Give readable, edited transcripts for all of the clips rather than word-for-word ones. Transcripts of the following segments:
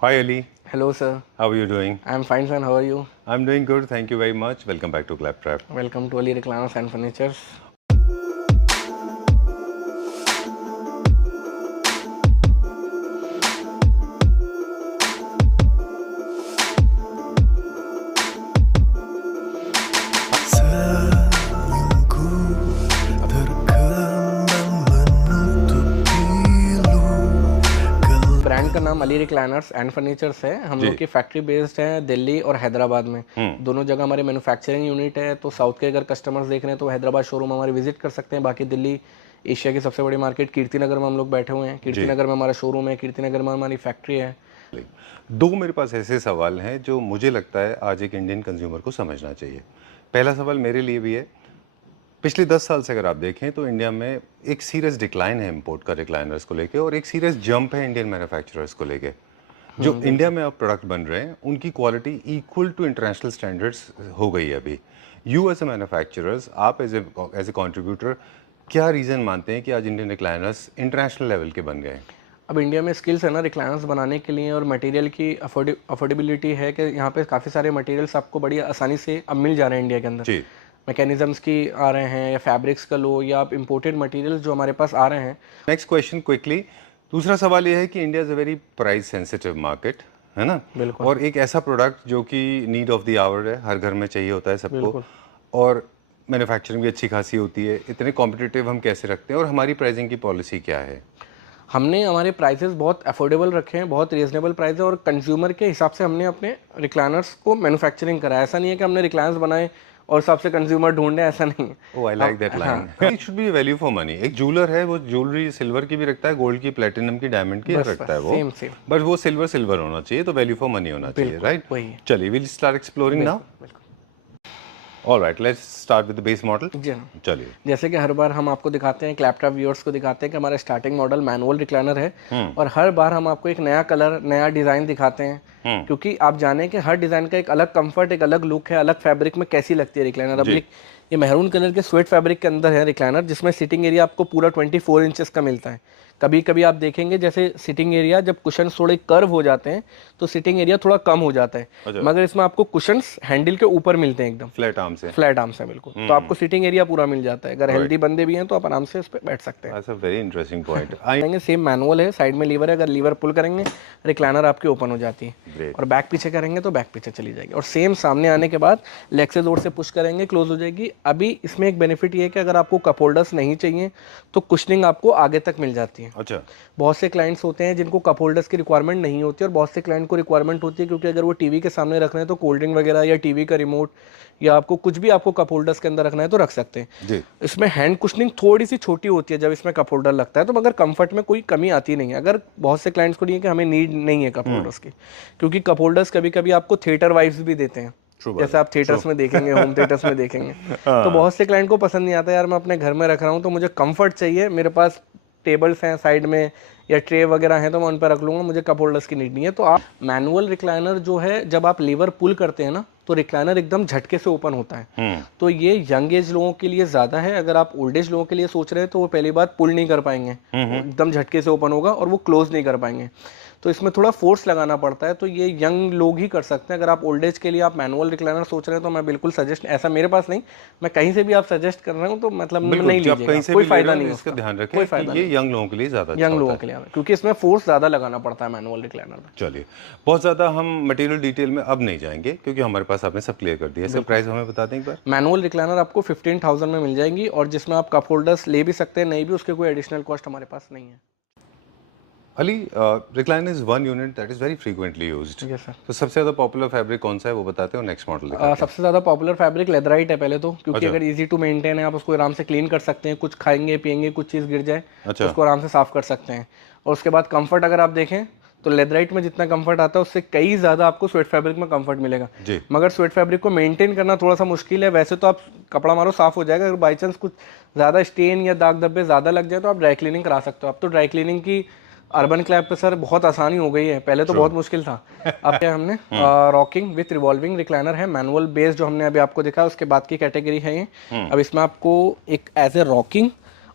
Hi Ali, Hello, sir. how are you doing? I'm fine, sir. How are you? I'm doing good, thank you very much. Welcome back to Claptrap. Welcome to Ali Recliners and Furnitures. Selingkuh terkembang menutupi luka. Brand का नाम Ali recliners and furnitures है। हम लोग की factory based है दिल्ली और हैदराबाद में। दोनों जगह हमारे मैन्युफैक्चरिंग यूनिट है। तो साउथ के अगर कस्टमर्स देख रहे हैं तो हैदराबाद शोरूम हमारे विजिट कर सकते हैं। बाकी दिल्ली एशिया की सबसे बड़ी मार्केट कीर्तिनगर में हम लोग बैठे हुए हैं। कीर्तिनगर में हमारा शोरूम है, कीर्तिनगर में हमारी फैक्ट्री है। दो मेरे पास ऐसे सवाल हैं जो मुझे लगता है आज एक इंडियन कंज्यूमर को समझना चाहिए। पहला सवाल मेरे लिए भी है, पिछले 10 साल से अगर आप देखें तो इंडिया में एक सीरियस डिक्लाइन है इंपोर्ट का रिक्लाइनर्स को लेके और एक सीरियस जंप है इंडियन मैन्युफैक्चरर्स को लेके। जो इंडिया में अब प्रोडक्ट बन रहे हैं उनकी quality equal to international standards हो गई है अभी। यू एज ए मैन्युफैक्चरर्स, आप एज ए कंट्रीब्यूटर क्या रीज़न मानते हैं कि आज इंडियन रिक्लाइनर्स इंटरनेशनल लेवल के बन गए हैं? अब इंडिया में स्किल्स है ना रिक्लाइनर्स बनाने के लिए और मटेरियल की अफोर्डेबिलिटी है कि यहाँ पे काफ़ी सारे मटेरियल्स आपको बड़ी आसानी से अब मिल जा रहे हैं इंडिया के अंदर। जी, मैकेनिज्म्स की आ रहे हैं या फैब्रिक्स का लो या आप इंपोर्टेड मटेरियल्स जो हमारे पास आ रहे हैं। Next question quickly. दूसरा सवाल ये है कि India is a very price sensitive market, है ना? बिल्कुल। और एक ऐसा प्रोडक्ट जो कि नीड ऑफ द आवर है, हर घर में चाहिए होता है सबको, बिल्कुल। और मैन्युफैक्चरिंग भी अच्छी खासी होती है। इतने कॉम्पिटिटिव हम कैसे रखते हैं और हमारी प्राइसिंग की पॉलिसी क्या है? हमने हमारे प्राइसेस बहुत अफोर्डेबल रखे हैं, बहुत रीजनेबल प्राइस है और कंज्यूमर के हिसाब से हमने अपने रिक्लाइनर्स को मैन्युफैक्चरिंग करा है। ऐसा नहीं है कि हमने रिक्लाइनर्स बनाए और हिसाब से कंज्यूमर ढूंढे, ऐसा नहीं है। Oh, I like that line. It should be value for money. एक ज्वेलर है, वो ज्वेलरी सिल्वर की भी रखता है, गोल्ड की, प्लेटिनम की, डायमंड की रखता है वो, सेम बट वो सिल्वर होना चाहिए, तो वैल्यू फॉर मनी होना चाहिए, राइट? वही है। चलिए, will start exploring now. Alright, let's start with the base model. जी हाँ। चलिए। जैसे कि हर बार हम आपको दिखाते हैं, क्लैपटॉप व्यूअर्स को दिखाते हैं कि हमारा स्टार्टिंग मॉडल मैनुअल रिक्लाइनर है और हर बार हम आपको एक नया कलर, नया डिज़ाइन दिखाते हैं क्योंकि आप जाने कि हर डिज़ाइन का एक अलग कंफर्ट, एक अलग लुक है, अलग फैब्रिक में कैसी लगती है रिक्लाइनर। अब ये मैरून कलर के स्वेट फैब्रिक के अंदर है रिक्लाइनर, जिसमें सिटिंग एरिया आपको पूरा 24 इंचेस का मिलता है। कभी कभी आप देखेंगे जैसे सिटिंग एरिया जब कुशन्स थोड़े कर्व हो जाते हैं तो सिटिंग एरिया थोड़ा कम हो जाता है, मगर इसमें आपको कुशन्स हैंडल के ऊपर मिलते हैं, एकदम फ्लैट आर्म से बिल्कुल। तो आपको सिटिंग एरिया पूरा मिल जाता है। अगर हेल्दी बंदे भी हैं तो आप आराम से उस पर बैठ सकते हैं। That's a very interesting point. करेंगे सेम मैनुअल है, साइड में लीवर है, अगर लीवर पुल करेंगे रिक्लाइनर आपकी ओपन हो जाती है और बैक पीछे करेंगे तो बैक पीछे चली जाएगी और सेम सामने आने के बाद लेग से जोर से पुश करेंगे, क्लोज हो जाएगी। अभी इसमें एक बेनिफिट ये है कि अगर आपको कप होल्डर्स नहीं चाहिए तो कुशनिंग आपको आगे तक मिल जाती है। अच्छा। बहुत से क्लाइंट्स होते हैं जिनको कप होल्डर्स की रिक्वायरमेंट नहीं होती और बहुत से क्लाइंट को रिक्वायरमेंट होती है, क्योंकि अगर वो टीवी के सामने रख रहे हैं तो कोल्ड ड्रिंक वगैरह या टीवी का रिमोट या आपको कुछ भी आपको कप होल्डर्स के अंदर रखना है तो रख सकते हैं जी। इसमें हैंड कुशनिंग थोड़ी सी छोटी होती है जब इसमें कप होल्डर लगता है, तो मगर कंफर्ट में कोई कमी आती नहीं है। अगर बहुत से क्लाइंट्स को नहीं है कि हमें नीड नहीं है कप होल्डर्स की, क्योंकि कप होल्डर्स कभी कभी आपको थिएटर वाइब्स भी देते हैं। जैसे आप थिएटर्स में देखेंगे, होम थिएटर्स में देखेंगे, तो बहुत से क्लाइंट को पसंद नहीं आता, यार मैं अपने घर में रख रहा हूँ तो मुझे कंफर्ट चाहिए, मेरे पास टेबल्स हैं साइड में या ट्रे वगैरह हैं तो मैं उन पर रख लूँगा, मुझे कप होल्डर्स की नीड नहीं है। तो आप मैनुअल रिक्लाइनर जो है, जब आप लीवर पुल करते हैं ना तो रिक्लाइनर एकदम झटके से ओपन होता है। तो ये यंग एज लोगों के लिए ज़्यादा है। अगर आप ओल्ड एज लोगों के लिए सोच रहे हैं तो वो पहली बात पुल नहीं कर पाएंगे, एकदम झटके से ओपन होगा और वो क्लोज नहीं कर पाएंगे, तो इसमें थोड़ा फोर्स लगाना पड़ता है। तो ये यंग लोग ही कर सकते हैं। अगर आप ओल्ड एज के लिए आप मैनुअल रिक्लाइनर सोच रहे हैं तो मैं बिल्कुल सजेस्ट, ऐसा मेरे पास नहीं, मैं कहीं से भी आप सजेस्ट कर रहे हूँ तो मतलब नहीं लीजिएगा, कोई फायदा नहीं है उसका। ध्यान रखें कि ये यंग लोगों के लिए ज्यादा अच्छा यंग लोगों के लिए, क्योंकि इसमें फोर्स ज़्यादा लगाना पड़ता है मैनुअल रिक्लाइनर में। चलिए, बहुत ज़्यादा हम मटेरियल डिटेल में अब नहीं जाएंगे क्योंकि हमारे पास आपने सब क्लियर कर दिया। इसका प्राइस हमें बता दें एक बार। मैनुअल रिक्लाइनर आपको 15,000 में मिल जाएंगी और जिसमें आप कप होल्डर्स ले भी सकते हैं, नहीं भी, उसके कोई एडिशनल कॉस्ट हमारे पास नहीं है। Ali, recliner is one unit that is very frequently used. Yes sir. तो सबसे ज़्यादा पॉपुलर फैब्रिक कौन सा है वो बताते हो, नेक्स्ट मॉडल दिखाते हैं। सबसे ज़्यादा पॉपुलर फैब्रिक लेदराइट है पहले तो, क्योंकि अगर इजी टू मेंटेन है, आप उसको आराम से क्लीन कर सकते हैं, कुछ खाएंगे पिएंगे कुछ चीज़ गिर जाए तो उसको आराम से साफ कर सकते हैं। और उसके बाद कंफर्ट अगर आप देखें तो लेदराइट में जितना कंफर्ट आता है उससे कई ज़्यादा आपको स्वेट फैब्रिक में कंफर्ट मिलेगा। मगर स्वेट फैब्रिक को मेंटेन करना थोड़ा सा मुश्किल है। वैसे तो आप कपड़ा मारो साफ हो जाएगा, अगर बाई चांस कुछ ज़्यादा स्टेन या दाग धब्बे ज़्यादा लग जाए तो आप ड्राई क्लीनिंग करा सकते हो। अब तो ड्राई क्लीनिंग की अर्बन क्लैब पे सर बहुत आसानी हो गई है, पहले तो बहुत मुश्किल था। अब क्या हमने रॉकिंग विथ रिवॉल्विंग रिक्लाइनर है, मैनुअल बेस जो हमने अभी आपको दिखा, उसके बाद की कैटेगरी है ये। अब इसमें आपको एक एज ए रॉकिंग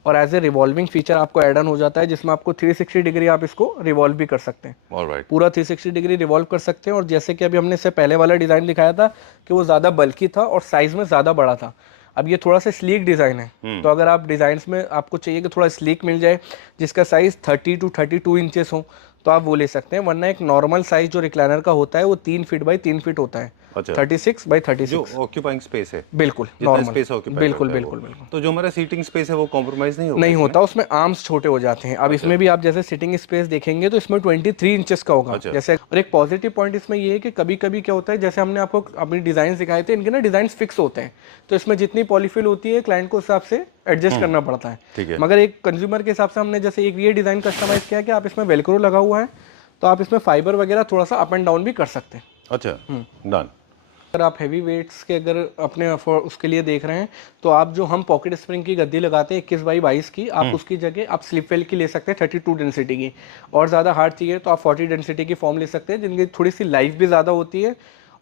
और एज ए रिवॉल्विंग फीचर आपको एड ऑन हो जाता है, जिसमें आपको 360 डिग्री आप इसको रिवॉल्व भी कर सकते हैं। ऑलराइट। पूरा 360 डिग्री रिवॉल्व कर सकते हैं। और जैसे कि अभी हमने इससे पहले वाला डिज़ाइन दिखाया था कि वो ज़्यादा बल्की था और साइज़ में ज़्यादा बड़ा था, अब ये थोड़ा सा स्लीक डिज़ाइन है। तो अगर आप डिज़ाइंस में आपको चाहिए कि थोड़ा स्लीक मिल जाए, जिसका साइज़ 30 to 32 इंचेस हो, तो आप वो ले सकते हैं। वरना एक नॉर्मल साइज़ जो रिक्लाइनर का होता है वो 3 फीट बाई 3 फीट होता है, अच्छा। 36 बाई 36। जो ऑक्यूपाइंग स्पेस है, बिल्कुल जितना नॉर्मल, स्पेस ऑक्यूपाई बिल्कुल करता है वो। बिल्कुल बिल्कुल तो जो हमारा सीटिंग स्पेस है वो कॉम्प्रोमाइज नहीं होगा नहीं इसमें? होता, उसमें आर्म्स छोटे हो जाते हैं। अब इसमें भी आप जैसे सिटिंग स्पेस देखेंगे तो इसमें 23 इंचेस का होगा। अच्छा। जैसे और एक पॉजिटिव पॉइंट इसमें ये है कि कभी कभी क्या होता है, जैसे हमने आपको अपनी डिजाइन दिखाए थे, इनके ना डिजाइन फिक्स होते हैं, तो इसमें जितनी पॉलीफिल होती है क्लाइंट को उस हिसाब से एडजस्ट करना पड़ता है। ठीक है। मगर एक कंज्यूमर के हिसाब से हमने जैसे एक ये डिजाइन कस्टमाइज किया कि आप इसमें वेलक्रो लगा हुआ है, तो आप इसमें फाइबर वगैरह थोड़ा सा अप एंड डाउन भी कर सकते हैं। अच्छा, डन। अगर आप हैवी वेट्स के अगर अपने उसके लिए देख रहे हैं, तो आप जो हम पॉकेट स्प्रिंग की गद्दी लगाते हैं 21x22 की, आप उसकी जगह आप स्लिप वेल की ले सकते हैं 32 डेंसिटी की। और ज़्यादा हार्ड चाहिए तो आप 40 डेंसिटी की फॉर्म ले सकते हैं, जिनकी थोड़ी सी लाइफ भी ज़्यादा होती है।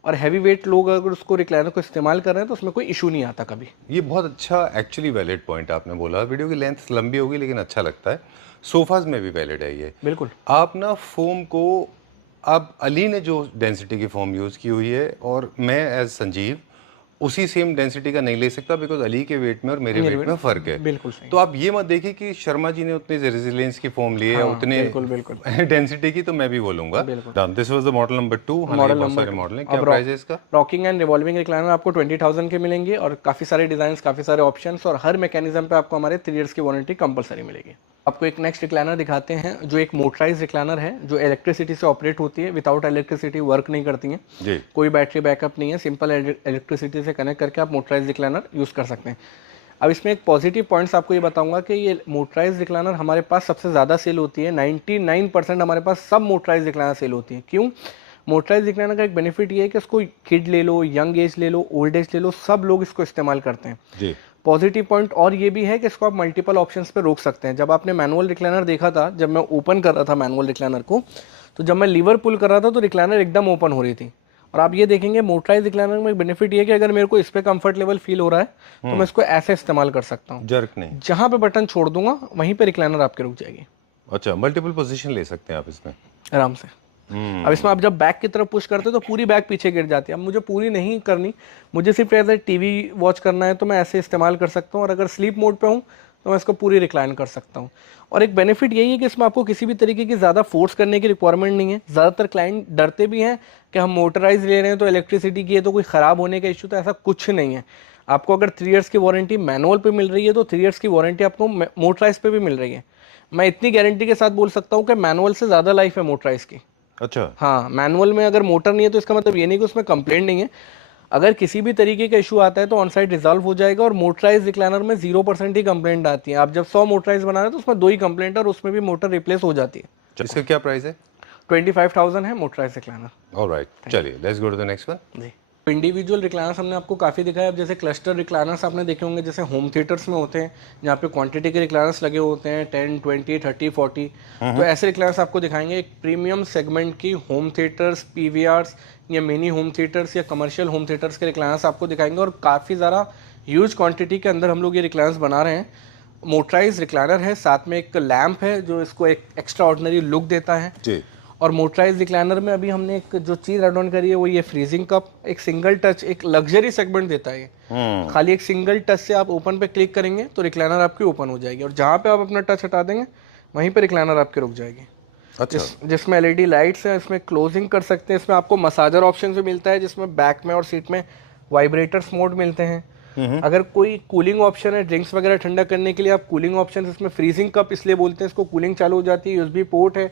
और हैवी वेट लोग अगर उसको रिक्लाइनर को इस्तेमाल कर रहे हैं तो उसमें कोई इशू नहीं आता कभी। ये बहुत अच्छा एक्चुअली वैलिड पॉइंट आपने बोला। वीडियो की लेंथ लंबी होगी लेकिन अच्छा लगता है। सोफाज में भी वैलिड है ये। बिल्कुल। आप ना फोम को, अब अली ने जो डेंसिटी की फोम यूज़ की हुई है और मैं एज संजीव उसी सेम डेंसिटी का नहीं ले सकता, बिकॉज अली के वेट में और मेरे वेट में फ़र्क है। बिल्कुल सही। तो आप ये मत देखिए कि शर्मा जी ने उतनी रेजिलियंस की फॉर्म ली है या उतने बिल्कुल बिल्कुल डेंसिटी की, तो मैं भी बोलूंगा। Done. This was the model number 2। Model बहुत नंबर सारे मॉडल हैं। क्या प्राइस है इसका? रॉकिंग एंड रिवॉल्विंग रिक्लाइनर आपको 20,000 के मिलेंगे और काफ़ी सारे डिजाइन्स, काफ़ी सारे ऑप्शंस, और हर मैकेनिज्म पे आपको हमारे 3 इयर्स की वारंटी कंपलसरी मिलेगी। आपको एक नेक्स्ट रिक्लाइनर दिखाते हैं जो एक मोटराइज रिक्लाइनर है, जो इलेक्ट्रिसिटी से ऑपरेट होती है। विदाउट इलेक्ट्रिसिटी वर्क नहीं करती है जी। कोई बैटरी बैकअप नहीं है, सिंपल इलेक्ट्रिसिटी से कनेक्ट करके आप मोटराइज रिक्लाइनर यूज़ कर सकते हैं। अब इसमें एक पॉजिटिव पॉइंट्स आपको ये बताऊंगा कि ये मोटराइज रिक्लाइनर हमारे पास सबसे ज़्यादा सेल होती है। 99% हमारे पास सब मोटराइज रिक्लाइनर सेल होती है। क्यों? मोटराइज रिक्लाइनर का एक बेनिफिट ये है कि इसको किड ले लो, यंग एज ले लो, ओल्ड एज ले लो, सब लोग इसको इस्तेमाल करते हैं। जी। पॉजिटिव पॉइंट और ये भी है कि इसको आप मल्टीपल ऑप्शंस पे रोक सकते हैं। जब आपने मैनुअल रिक्लाइनर देखा था, जब मैं ओपन कर रहा था मैनुअल रिक्लाइनर को, तो जब मैं लीवर पुल कर रहा था तो रिक्लाइनर एकदम ओपन हो रही थी। और आप ये देखेंगे मोटराइज रिक्लाइनर में एक बेनिफिट ये है कि अगर मेरे को इस पे कंफर्ट लेवल फील हो रहा है तो मैं इसको ऐसे इस्तेमाल कर सकता हूँ। जर्क नहीं। जहाँ पे बटन छोड़ दूंगा वहीं पे रिक्लाइनर आपके रुक जाएगी अच्छा, मल्टीपल पोजीशन ले सकते हैं आप इसमें आराम से। अब इसमें आप जब बैक की तरफ पुश करते हैं तो पूरी बैक पीछे गिर जाती है। अब मुझे पूरी नहीं करनी, मुझे सिर्फ एज ए टीवी वॉच करना है तो मैं ऐसे इस्तेमाल कर सकता हूँ। और अगर स्लीप मोड पे हूँ तो मैं इसको पूरी रिक्लाइन कर सकता हूँ। और एक बेनिफिट यही है कि इसमें आपको किसी भी तरीके की ज़्यादा फोर्स करने की रिक्वायरमेंट नहीं है। ज़्यादातर क्लाइंट डरते भी हैं कि हम मोटराइज ले रहे हैं तो इलेक्ट्रिसिटी की है तो कोई ख़राब होने का इशू, तो ऐसा कुछ नहीं है। आपको अगर 3 इयर्स की वारंटी मैनुअल पे मिल रही है तो 3 इयर्स की वारंटी आपको मोटराइज पे भी मिल रही है। मैं इतनी गारंटी के साथ बोल सकता हूँ कि मैनुअल से ज़्यादा लाइफ है मोटराइज की। अच्छा। हाँ, मैनुअल में अगर मोटर नहीं है तो इसका मतलब ये नहीं कि उसमें कंप्लेंट नहीं है। अगर किसी भी तरीके का इशू आता है तो ऑन साइड रिजॉल्व हो जाएगा। और मोटराइज रिक्लाइनर में 0% ही कंप्लेंट आती है। आप जब 100 मोटराइज बना रहे हैं तो उसमें 2 ही कंप्लेंट है और उसमें भी मोटर रिप्लेस हो जाती है। इसका क्या प्राइस है? 25,000 है मोटराइज रिक्लाइनर। ऑलराइट, चलिए let's go to the next one. जी, इंडिविजुअल रिक्लाइनर्स हमने आपको काफ़ी दिखाया। अब जैसे क्लस्टर रिक्लाइनर्स आपने देखे होंगे, जैसे होम थिएटर्स में होते हैं जहाँ पे क्वांटिटी के रिक्लाइनर्स लगे होते हैं 10, 20, 30, 40। तो ऐसे रिक्लाइनर्स आपको दिखाएंगे। एक प्रीमियम सेगमेंट की होम थिएटर्स, पीवीआरस या मिनी होम थिएटर्स या कमर्शियल होम थिएटर्स के रिक्लाइनर्स आपको दिखाएंगे। और काफ़ी ज़्यादा ह्यूज क्वान्टिटी के अंदर हम लोग ये रिक्लाइनर्स बना रहे हैं। मोटराइज रिक्लाइनर है, साथ में एक लैम्प है जो इसको एक एक्स्ट्रा ऑर्डिनरी लुक देता है। जी। और मोटराइज रिक्लाइनर में अभी हमने एक जो चीज़ एड ऑन करी है वो ये फ्रीजिंग कप, एक सिंगल टच, एक लग्जरी सेगमेंट देता है ये। खाली एक सिंगल टच से आप ओपन पे क्लिक करेंगे तो रिक्लाइनर आपकी ओपन हो जाएगी और जहाँ पे आप अपना टच हटा देंगे वहीं पे रिक्लाइनर आपके रुक जाएगी। अच्छा। जिसमें एलईडी लाइट्स है, इसमें क्लोजिंग कर सकते हैं। इसमें आपको मसाजर ऑप्शन भी मिलता है जिसमें बैक में और सीट में वाइब्रेटर्स मोड मिलते हैं। अगर कोई कूलिंग ऑप्शन है, ड्रिंक्स वगैरह ठंडा करने के लिए आप कूलिंग ऑप्शन, इसमें फ्रीजिंग कप इसलिए बोलते हैं, इसको कूलिंग चालू हो जाती है। यूएसबी पोर्ट है।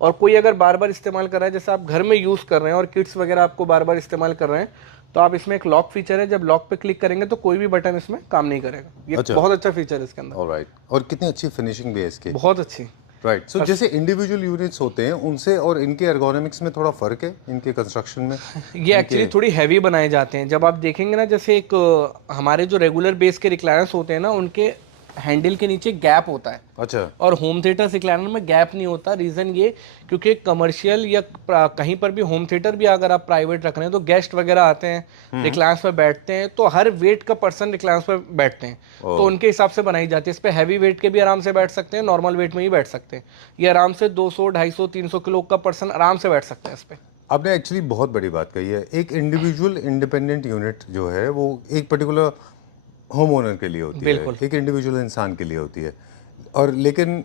और कोई अगर बार बार इस्तेमाल कर रहा है, जैसे आप घर में यूज़ कर रहे हैं और किड्स वगैरह आपको बार बार इस्तेमाल कर रहे हैं, तो आप इसमें एक लॉक फीचर है, जब लॉक पे क्लिक करेंगे तो कोई भी बटन इसमें काम नहीं करेगा। ये अच्छा। बहुत अच्छा फीचर है इसके अंदर। ऑलराइट। और कितनी अच्छी फिनिशिंग भी है इसकी। बहुत अच्छी। राइट। सो जैसे इंडिविजुअल यूनिट्स होते हैं उनसे और इनके एर्गोनॉमिक्स में थोड़ा फर्क है, इनके कंस्ट्रक्शन में। ये एक्चुअली थोड़ी हैवी बनाए जाते हैं। जब आप देखेंगे ना, जैसे एक हमारे जो रेगुलर बेस के रिक्लाइनर्स होते हैं ना, उनके हैंडल के नीचे गैप होता है अच्छा और होम थिएटर रिक्लाइनर में गैप नहीं होता। रीज़न ये क्योंकि कमर्शियल या कहीं पर भी होम थिएटर भी अगर आप प्राइवेट रख रहे हैं तो गेस्ट वगैरह आते हैं रिक्लाइंस पर बैठते हैं, तो हर वेट का पर्सन रिक्लाइंस पर बैठते हैं, तो उनके हिसाब से बनाई जाती है। इस पर हैवी वेट के भी आराम से बैठ सकते हैं, नॉर्मल वेट में भी बैठ सकते हैं। ये आराम से 200, 250, 300 किलो का पर्सन आराम से बैठ सकते हैं इस पर। आपने एक्चुअली बहुत बड़ी बात कही है। एक इंडिविजुअल इंडिपेंडेंट यूनिट जो है वो एक पर्टिकुलर होम ओनर के लिए होती है, बिल्कुल। एक इंडिविजुअल इंसान के लिए होती है। और लेकिन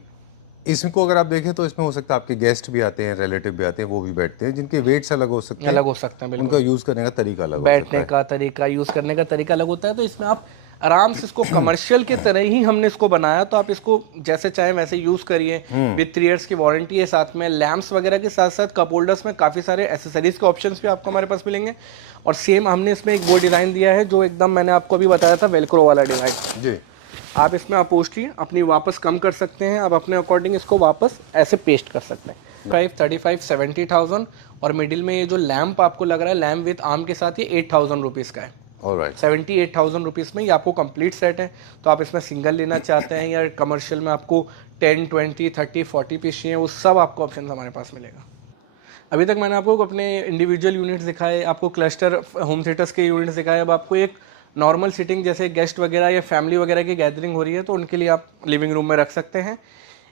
इसको अगर आप देखें तो इसमें हो सकता है आपके गेस्ट भी आते हैं, रिलेटिव भी आते हैं, वो भी बैठते हैं, जिनके वेट्स अलग हो सकते हैं, अलग हो सकते हैं, बिल्कुल। उनका यूज़ करने का तरीका अलग हो सकता बैठने है। का तरीका, यूज़ करने का तरीका अलग होता है। तो इसमें आप आराम से इसको कमर्शियल की तरह ही हमने इसको बनाया, तो आप इसको जैसे चाहे वैसे यूज़ करिए। विद 3 इयर्स की वारंटी है साथ में। लैंप्स वगैरह के साथ साथ कप होल्डर्स में काफ़ी सारे एसेसरीज के ऑप्शंस भी आपको हमारे पास मिलेंगे। और सेम हमने इसमें एक वो डिज़ाइन दिया है जो एकदम मैंने आपको अभी बताया था, वेलक्रो वाला डिज़ाइन। जी आप इसमें अपोस्ट्री अपनी वापस कम कर सकते हैं, आप अपने अकॉर्डिंग इसको वापस ऐसे पेस्ट कर सकते हैं। 35, 70,000 और मिडिल में ये जो लैंप आपको लग रहा है लैंप विद आर्म के साथ, ये 8,000 रुपीज़ का है। ऑलराइट 78,000 रुपीज़ में ये आपको कंप्लीट सेट है। तो आप इसमें सिंगल लेना चाहते हैं या कमर्शियल में आपको 10, 20, 30, 40 पीस चाहिए, वो सब आपको ऑप्शन हमारे पास मिलेगा। अभी तक मैंने आपको अपने इंडिविजुअल यूनिट्स दिखाए, आपको क्लस्टर होम थिएटर्स के यूनिट्स दिखाए। अब आपको एक नॉर्मल सिटिंग जैसे गेस्ट वगैरह या फैमिली वगैरह की गैदरिंग हो रही है तो उनके लिए आप लिविंग रूम में रख सकते हैं।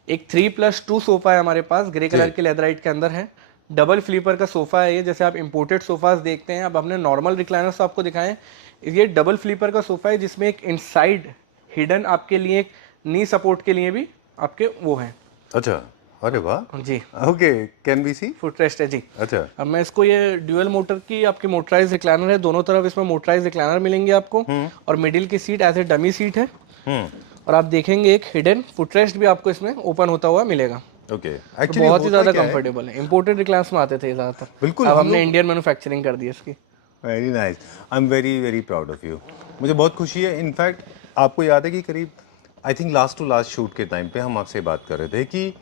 एक 3+2 सोफ़ा है हमारे पास, ग्रे कलर के लेदराइट के अंदर है। डबल फ्लीपर का सोफ़ा है ये, जैसे आप इंपोर्टेड सोफ़ाज देखते हैं। अब हमने नॉर्मल रिक्लाइनर्स आपको दिखाएं, ये डबल फ्लीपर का सोफ़ा है जिसमें एक इनसाइड हिडन आपके लिए एक नी सपोर्ट के लिए भी आपके वो हैं। अच्छा, अरे वाह, जी okay, can be see. Foot rest है जी। अच्छा अब मैं इसको, ये ड्यूअल मोटर की आपकी मोटराइज रिक्लाइनर है, दोनों तरफ इसमें मोटराइज रिक्लाइनर मिलेंगे आपको। और मिडिल की seat as a dummy seat है। और आप देखेंगे एक हिडन फुटरेस्ट भी आपको इसमें ओपन होता हुआ मिलेगा। ओके, तो एक्चुअली बहुत ही ज़्यादा कंफर्टेबल है। इंपोर्टेड रिक्लाइनर्स में आते थे ज़्यादातर, बिल्कुल, अब हम हमने लोग- इंडियन मैन्युफैक्चरिंग कर दी इसकी। Very nice, I am very very proud of you. मुझे बहुत खुशी है। इनफैक्ट आपको याद है कि करीब I think last to last shoot के टाइम पे हम आपसे बात कर रहे थे कि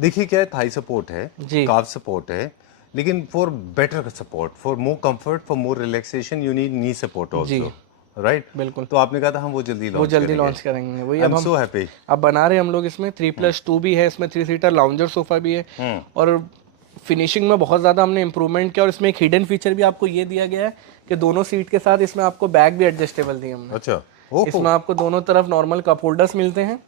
देखिए क्या है, थाई सपोर्ट है, जी। काफ सपोर्ट है, लेकिन for better support, for more comfort, for more relaxation you need knee support also, right? बिल्कुल। तो आपने कहा था हम वो जल्दी लॉन्च करेंगे वही। आई अब एम हम सो हैप्पी। अब बना रहे हैं हम लोग इसमें 3+2 भी है, इसमें 3 सीटर लाउंजर सोफा भी है। और फिनिशिंग में बहुत ज़्यादा हमने इंप्रूवमेंट किया। और इसमें एक हिडन फीचर भी आपको ये दिया गया है कि दोनों सीट के साथ इसमें आपको बैग भी एडजस्टेबल दिए हमने। अच्छा, ओह इसमें आपको दोनों तरफ नॉर्मल कप होल्डर्स मिलते हैं।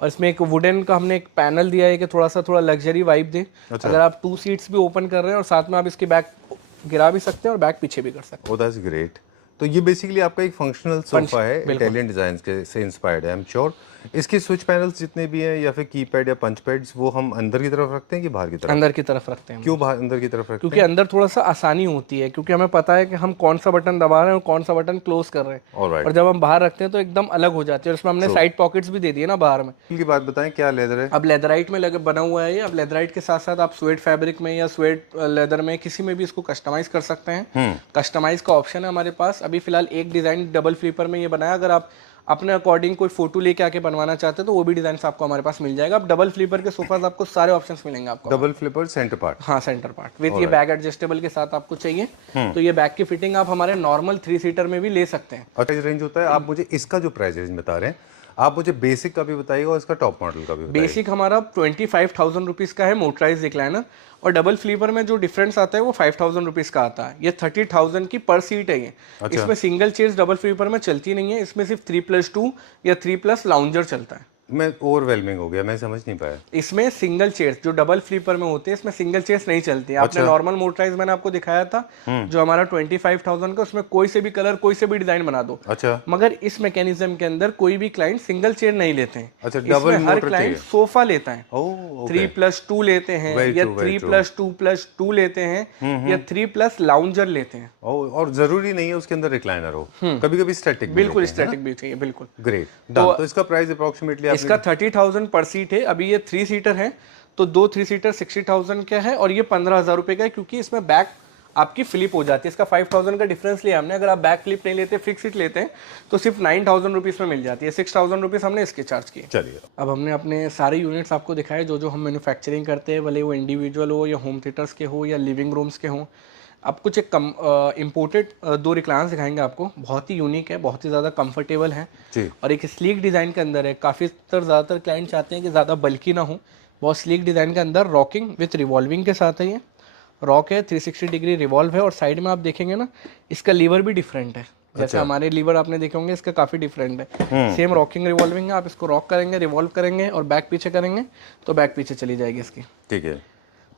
और इसमें एक वुडन का हमने एक पैनल दिया है कि थोड़ा लग्जरी वाइब दे। अगर आप 2 सीट्स भी ओपन कर रहे हैं और साथ में आप इसकी बैग गिरा भी सकते हैं और बैग पीछे भी कर सकते ओह दैट्स ग्रेट। तो ये बेसिकली आपका एक फंक्शनल सोफा है, इटालियन डिजाइन के से इंस्पायर्ड है, आई एम श्योर। इसके स्विच पैनल्स जितने भी हैं या फिर कीपैड या पंच पैड्स, वो हम अंदर की तरफ रखते हैं कि बाहर की हैं, तरफ? अंदर की तरफ रखते हैं। क्यों बाहर अंदर की तरफ रखते क्योंकि अंदर थोड़ा सा आसानी होती है, क्योंकि हमें पता है कि हम कौन सा बटन दबा रहे हैं और कौन सा बटन क्लोज कर रहे हैं। हैं? ऑलराइट, और जब हम बाहर रखते हैं तो एकदम अलग हो जाती है। और इसमें हमने साइड पॉकेट्स भी दे दिए ना बाहर में। की बात बताएं, क्या लेदर है? अब लेदराइट में लगे बना हुआ है ये। अब लेदराइट के साथ साथ आप स्वेट फैब्रिक में या स्वेट लेदर में किसी में भी इसको कस्टमाइज कर सकते हैं। कस्टमाइज का ऑप्शन है हमारे पास। अभी फिलहाल एक डिज़ाइन डबल फ्लीपर में ये बनाया, अगर आप अपने अकॉर्डिंग कोई फोटो लेके आके बनवाना चाहते हैं तो वो भी डिजाइन आपको हमारे पास मिल जाएगा। अब डबल फ्लीपर के सोफाज आपको सारे ऑप्शंस मिलेंगे आपको। Double flipper centre part? हाँ, सेंटर पार्ट विद ये बैग एडजस्टेबल के साथ आपको चाहिए तो ये बैग की फिटिंग आप हमारे नॉर्मल 3 सीटर में भी ले सकते हैं। और प्राइस रेंज होता है, आप मुझे इसका जो प्राइस रेंज बता रहे हैं, आप मुझे बेसिक का भी बताइएगा और इसका टॉप मॉडल का भी बताइएगा। बेसिक हमारा 25,000 रुपीज़ का है मोटराइज रिक्लाइनर। और डबल फ्लीपर में जो डिफरेंस आता है वो 5,000 रुपीज़ का आता है। ये 30,000 की पर सीट है ये। इसमें सिंगल चेयर्स डबल फ्लीपर में चलती नहीं है, इसमें सिर्फ 3+2 या 3+ लाउंजर चलता है। मैं ओवरवेलमिंग हो गया, मैं समझ नहीं पाया। इसमें सिंगल चेयर्स जो डबल फ्लीपर में होते हैं, इसमें सिंगल चेयर्स नहीं चलती है। आपने नॉर्मल मोटराइज मैंने आपको दिखाया था जो हमारा 25,000 का, उसमें कोई से भी कलर कोई से भी डिजाइन बना दो। अच्छा, मगर इस मैकेनिज्म के अंदर कोई भी क्लाइंट सिंगल चेयर नहीं लेते हैं। अच्छा, इसमें डबल हर मोटर क्लाइंट चाहिए। सोफा लेता है। Oh, 3+2 लेते हैं Very या true, very 3+2+2 लेते हैं या 3+ लाउंजर लेते हैं। और जरूरी नहीं है उसके अंदर रिक्लाइनर हो, कभी कभी स्टैटिक बिल्कुल स्टैटिक भी चाहिए, बिल्कुल। Great done. तो इसका प्राइस अप्रोक्सीमेटली इसका 30,000 पर सीट है। अभी ये 3 सीटर है तो 2 3 सीटर 60,000 का है और ये 15,000 रुपए का है, क्योंकि इसमें बैक आपकी फ्लिप हो जाती है। इसका 5,000 का डिफरेंस लिया हमने। अगर आप बैक फ्लिप नहीं लेते, फिक्स सीट लेते हैं तो सिर्फ 9,000 रुपीज़ में मिल जाती है। 6,000 रुपीज़ हमने इसके चार्ज किए। चलिए, अब हमने अपने सारे यूनिट्स आपको दिखाए जो जो हम मैन्युफैक्चरिंग करते हैं, भले वो इंडिविजुअल हो या होम थिएटर्स के हो या लिविंग रूम्स के हों। अब कुछ एक इम्पोर्टेड दो रिक्लायंस दिखाएंगे आपको, बहुत ही यूनिक है, बहुत ही ज़्यादा कंफर्टेबल है जी और एक स्लीक डिज़ाइन के अंदर है। काफ़ी ज़्यादातर क्लाइंट चाहते हैं कि ज़्यादा बल्कि ना हो, बहुत स्लीक डिज़ाइन के अंदर रॉकिंग विथ रिवॉल्विंग के साथ है। ये रॉक है, 360 डिग्री रिवॉल्व है और साइड में आप देखेंगे ना इसका लीवर भी डिफरेंट है। जैसे हमारे लीवर आपने देखे होंगे, इसका काफ़ी डिफरेंट है। सेम रॉकिंग रिवॉल्विंग है, आप इसको रॉक करेंगे, रिवॉल्व करेंगे और बैक पीछे करेंगे तो बैक पीछे चली जाएगी इसकी। ठीक है,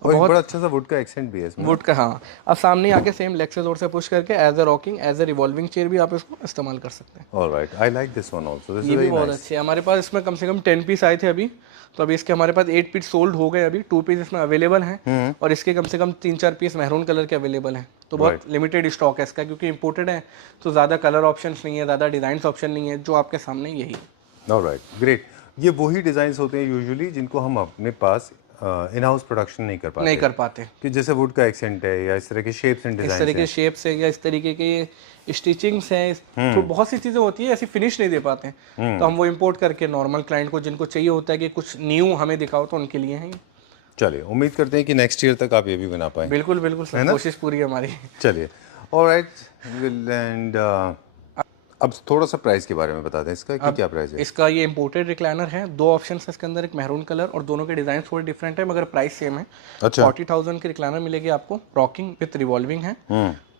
और एक बड़ा अच्छा सा वुड का एक्सेंट भी है इसमें। वुड का, हाँ। अब सामने आके सेम लेग से जोर से पुश करके as a rocking as a revolving chair भी आप इसको इस्तेमाल कर सकते हैं। Alright, I like this one also, this ये इज भी वेरी बहुत नाइस। अच्छे हैं। हमारे पास इसमें कम से कम 10 पीस आए थे अभी, तो अभी इसके हमारे पास 8 पीस सोल्ड हो गए, अभी 2 पीस इसमें अवेलेबल हैं और इसके कम से कम 3-4 पीस मैरून कलर के अवेलेबल हैं। तो बहुत लिमिटेड स्टॉक है इसका, क्योंकि इंपोर्टेड है तो ज़्यादा कलर ऑप्शंस नहीं है, ज़्यादा डिज़ाइन ऑप्शन नहीं है। जो आपके सामने यही है। Alright, great. ये वही डिजाइन्स होते हैं यूजुअली जिनको हम अपने पास इन हाउस प्रोडक्शन नहीं कर पाते कि जैसे वुड का एक्सेंट है या इस तरह के शेप्स एंड इस डिजाइन तरह के शेप्स है या इस तरीके के स्टिचिंग्स हैं, तो बहुत सी चीज़ें होती है ऐसी फिनिश नहीं दे पाते हैं, तो हम वो इंपोर्ट करके नॉर्मल क्लाइंट को जिनको चाहिए होता है कि कुछ न्यू हमें दिखाओ, तो उनके लिए हैं ये। चलिए, उम्मीद करते हैं कि नेक्स्ट ईयर तक आप ये भी बना पाएं। बिल्कुल बिल्कुल सर, कोशिश पूरी है हमारी। चलिए, ऑलराइट, एंड अब थोड़ा सा प्राइस के बारे में बता दें इसका कि क्या प्राइस है। इसका ये इंपोर्टेड रिक्लाइनर है, 2 ऑप्शन है इसके अंदर, एक मैरून कलर और दोनों के डिजाइन थोड़े डिफरेंट है मगर प्राइस सेम है। अच्छा। 40,000 की रिक्लाइनर मिलेगी आपको, रॉकिंग विथ रिवॉल्विंग है।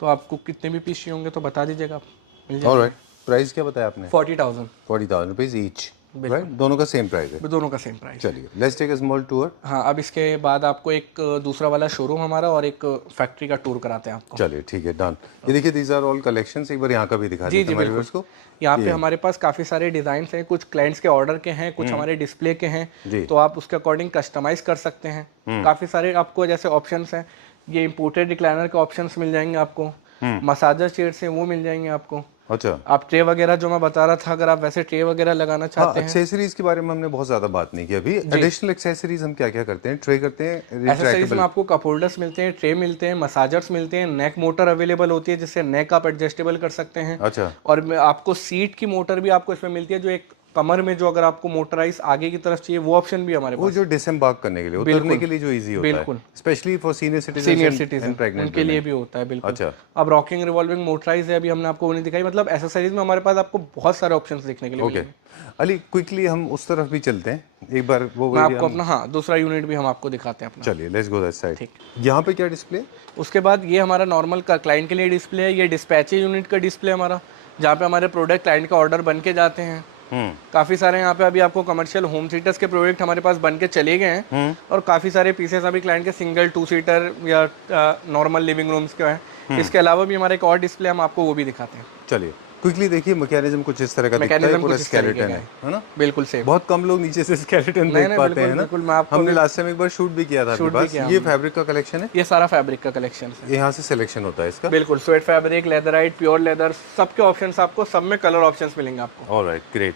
तो आपको कितने भी पीस चाहिए होंगे तो बता दीजिएगा, आप मिल जाएगा। ऑलराइट, प्राइस क्या बताया आपने? 40,000 40,000 रुपीज ईच, राइट? दोनों का सेम प्राइस है। दोनों का सेम प्राइस। चलिए, let's take a small tour. हाँ, अब इसके बाद आपको एक दूसरा वाला शोरूम हमारा और एक फैक्ट्री का टूर कराते हैं आपको। चलिए, ठीक है, डन। ये देखिए, दीज आर ऑल कलेक्शंस। एक बार यहाँ का भी दिखा दीजिए हमारे व्यूअर्स को। यहाँ पे हमारे पास काफ़ी सारे डिज़ाइंस हैं, कुछ क्लाइंट्स के ऑर्डर के हैं, कुछ हमारे डिस्प्ले के हैं, तो आप उसके अकॉर्डिंग कस्टमाइज कर सकते हैं। काफ़ी सारे आपको जैसे ऑप्शंस हैं, ये इंपोर्टेड रिक्लाइनर के ऑप्शंस मिल जाएंगे आपको, मसाजर चेयर्स हैं वो मिल जाएंगे आपको। अच्छा, आप ट्रे वगैरह जो मैं बता रहा था, अगर आप वैसे ट्रे वगैरह लगाना चाहते हैं। एक्सेसरीज के बारे में हमने बहुत ज्यादा बात नहीं की अभी। एडिशनल एक्सेसरीज हम क्या क्या करते हैं? ट्रे करते हैं, एक्सेसरीज में आपको कप होल्डर्स मिलते हैं, ट्रे मिलते हैं, मसाजर्स मिलते हैं, नेक मोटर अवेलेबल होती है जिससे नेक आप एडजस्टेबल कर सकते हैं। अच्छा, और आपको सीट की मोटर भी आपको इसमें मिलती है, जो एक कमर में जो अगर आपको मोटराइज आगे की तरफ चाहिए वो ऑप्शन भी हमारे वो जो डिसएम्बार्क करने के लिए, उतरने के लिए जो इजी होता है, specially for senior citizen and pregnant, उनके लिए भी होता है। बिल्कुल। अच्छा, अब रॉकिंग रिवॉल्विंग मोटराइज है, अभी हमने आपको वो नहीं दिखाई। मतलब एक्सेसरीज में हमारे पास आपको बहुत सारे ऑप्शंस देखने के लिए ओके। अली, क्विकली हम उस तरफ भी चलते हैं एक बार, वो मैं आपको अपना, हाँ, दूसरा यूनिट भी हम आपको दिखाते हैं अपना। चलिए, लेट्स गो दैट साइड। यहाँ पे क्या डिस्प्ले? उसके बाद ये हमारा नॉर्मल का क्लाइंट के लिए डिस्प्ले है, ये डिस्पैचेज यूनिट का डिस्प्ले हमारा, जहाँ पे हमारे प्रोडक्ट क्लाइंट का ऑर्डर बन के जाते हैं। काफी सारे यहाँ पे अभी आपको कमर्शियल होम थिएटर्स के प्रोडक्ट हमारे पास बन के चले गए हैं और काफी सारे पीसेस अभी क्लाइंट के सिंगल 2 सीटर या नॉर्मल लिविंग रूम्स के हैं। इसके अलावा भी हमारा एक और डिस्प्ले हम आपको वो भी दिखाते हैं। चलिए, क्विकली देखिए, मैकेनिज्म कुछ इस तरह का दिखता है, पूरा स्केलेटन है ना? बिल्कुल सेम। बहुत कम लोग नीचे से स्केलेटन देख पाते हैं ना। हमने लास्ट टाइम एक बार शूट भी किया था आपके पास। ये फैब्रिक का कलेक्शन है? ये सारा फैब्रिक का कलेक्शन है। यहाँ से सिलेक्शन होता है इसका? बिल्कुल, sweat fabric, leatherette, pure leather, सबके ऑप्शंस आपको, सब में कलर ऑप्शंस मिलेंगे आपको। Alright, great.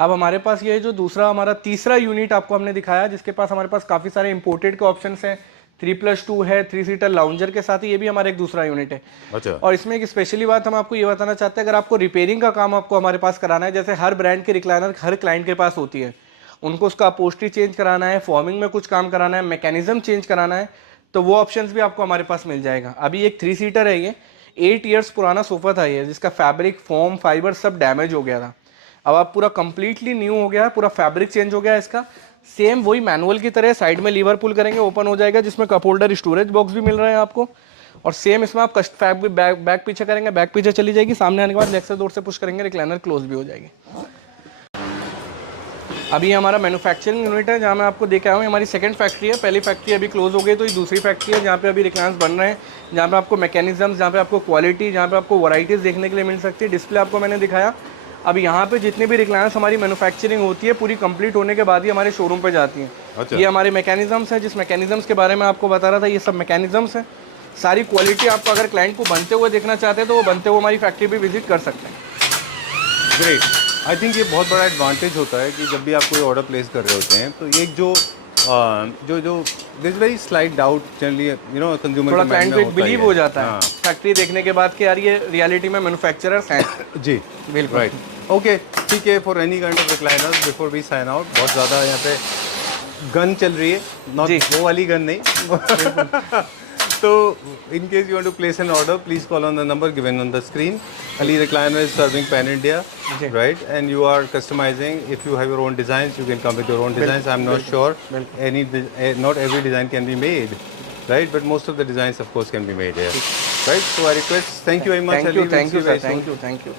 अब हमारे पास ये जो दूसरा हमारा तीसरा यूनिट आपको हमने दिखाया, जिसके पास हमारे पास काफ़ी सारे इंपोर्टेड के ऑप्शंस हैं, 3+2 है, 3 सीटर लाउंजर के साथ ही, ये भी हमारा एक दूसरा यूनिट है। अच्छा। और इसमें एक स्पेशली बात हम आपको ये बताना चाहते हैं, अगर आपको रिपेयरिंग का काम आपको हमारे पास कराना है, जैसे हर ब्रांड के रिक्लाइनर हर क्लाइंट के पास होती है, उनको उसका अपोस्ट्री चेंज कराना है, फॉर्मिंग में कुछ काम कराना है, मैकेनिज्म चेंज कराना है, तो वो ऑप्शन भी आपको हमारे पास मिल जाएगा। अभी एक 3 सीटर है, ये 8 ईयर्स पुराना सोफा था ये, जिसका फैब्रिक, फॉर्म, फाइबर सब डैमेज हो गया था। अब आप पूरा कंप्लीटली न्यू हो गया है, पूरा फैब्रिक चेंज हो गया है इसका। सेम वही मैनुअल की तरह साइड में लीवर पुल करेंगे, ओपन हो जाएगा, जिसमें कप होल्डर, स्टोरेज बॉक्स भी मिल रहा है आपको। और सेम इसमें आप फैब्रिक बैक पीछे करेंगे, बैक पीछे चली जाएगी, सामने आने के बाद लेग से डोर से पुश करेंगे, रिक्लाइनर क्लोज भी हो जाएगी। अभी हमारा मैन्युफैक्चरिंग यूनिट है, जहाँ मैं आपको देख आया हूँ, हमारी सेकंड फैक्ट्री है। पहली फैक्ट्री अभी क्लोज हो गई, तो ये दूसरी फैक्ट्री है जहाँ पे अभी रिक्लायंस बन रहे हैं, जहाँ पे आपको मैकेनिज्म, जहाँ पे आपको क्वालिटी, जहाँ पे आपको वैरायटीज़ देखने के लिए मिल सकती है। डिस्प्ले आपको मैंने दिखाया। अब यहाँ पे जितनी भी रिक्लायंस हमारी मैन्युफैक्चरिंग होती है, पूरी कंप्लीट होने के बाद ही हमारे शोरूम पे जाती हैं। अच्छा। ये हमारे मैकेनिज्म्स हैं, जिस मैकेनिज्म्स के बारे में आपको बता रहा था, ये सब मैकेनिज्म्स हैं। सारी क्वालिटी आपको अगर क्लाइंट को बनते हुए देखना चाहते हैं, तो वो बनते हुए हमारी फैक्ट्री भी विजिट कर सकते हैं। ग्रेट। आई थिंक ये बहुत बड़ा एडवांटेज होता है कि जब भी आप कोई ऑर्डर प्लेस कर रहे होते हैं, तो एक जो this very slight doubt generally, you know, consumer थोड़ा क्लाइंट को एक बिलीव हो जाता है फैक्ट्री देखने के बाद कि यार ये रियलिटी में मैन्युफैक्चरर्स हैं। जी, बिल्कुल, राइट। ओके, ठीक है। For any kind of recliners, before we sign out, बहुत ज़्यादा यहाँ पे गन चल रही है, नॉट वो वाली गन नहीं। So, in case you want to place an order, please call on the number given on the screen. Ali Recliner is serving Pan India, जी. right? And you are customizing. If you have your own designs, you can come with your own designs. I'm not sure not every design can be made, right? But most of the designs, of course, can be made here, right? So I request. Thank you very much, thank Ali. You We'll thank see you you very sir soon. Thank you